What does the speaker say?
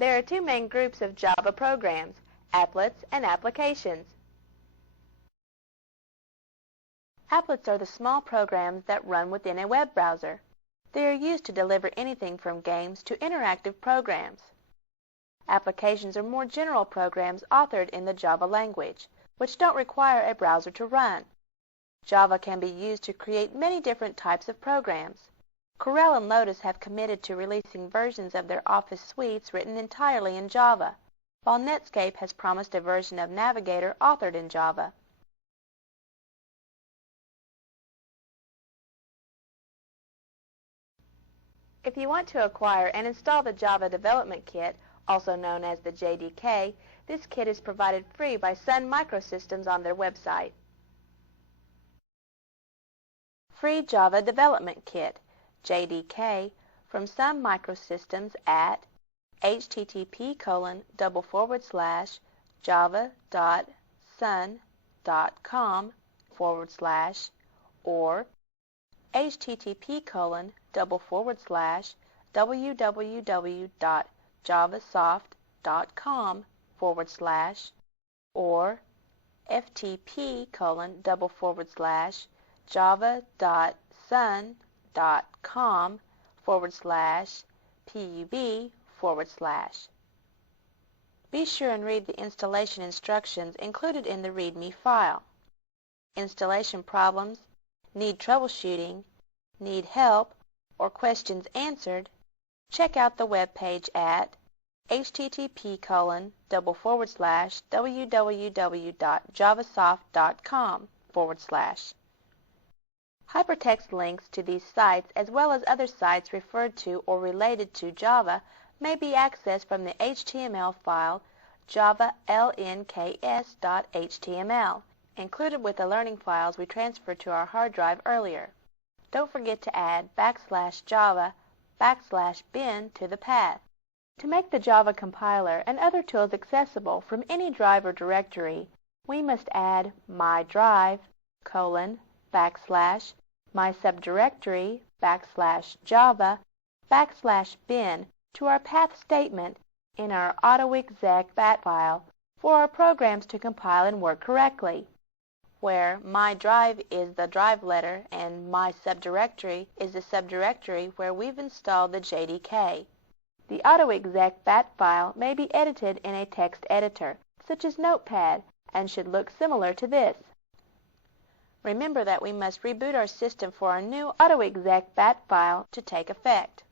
There are two main groups of Java programs, applets and applications. Applets are the small programs that run within a web browser. They are used to deliver anything from games to interactive programs. Applications are more general programs authored in the Java language, which don't require a browser to run. Java can be used to create many different types of programs. Corel and Lotus have committed to releasing versions of their Office suites written entirely in Java, while Netscape has promised a version of Navigator authored in Java. If you want to acquire and install the Java Development Kit, also known as the JDK, this kit is provided free by Sun Microsystems on their website. Free Java Development Kit, JDK, from Sun Microsystems at http://java.sun.com/ or http://www.javasoft.com/ or ftp://java.sun.com/pub/. Be sure and read the installation instructions included in the README file. Installation problems, need troubleshooting, need help, or questions answered, check out the web page at http://www.javasoft.com/. Hypertext links to these sites, as well as other sites referred to or related to Java, may be accessed from the HTML file javalnks.html, included with the learning files we transferred to our hard drive earlier. Don't forget to add \java\bin to the path. To make the Java compiler and other tools accessible from any drive or directory, we must add /my_/my_subdirectory /java/bin to our path statement in our autoexec bat file for our programs to compile and work correctly, where my drive is the drive letter and my subdirectory is the subdirectory where we've installed the JDK. The autoexec bat file may be edited in a text editor, such as Notepad, and should look similar to this. Remember that we must reboot our system for our new autoexec bat file to take effect.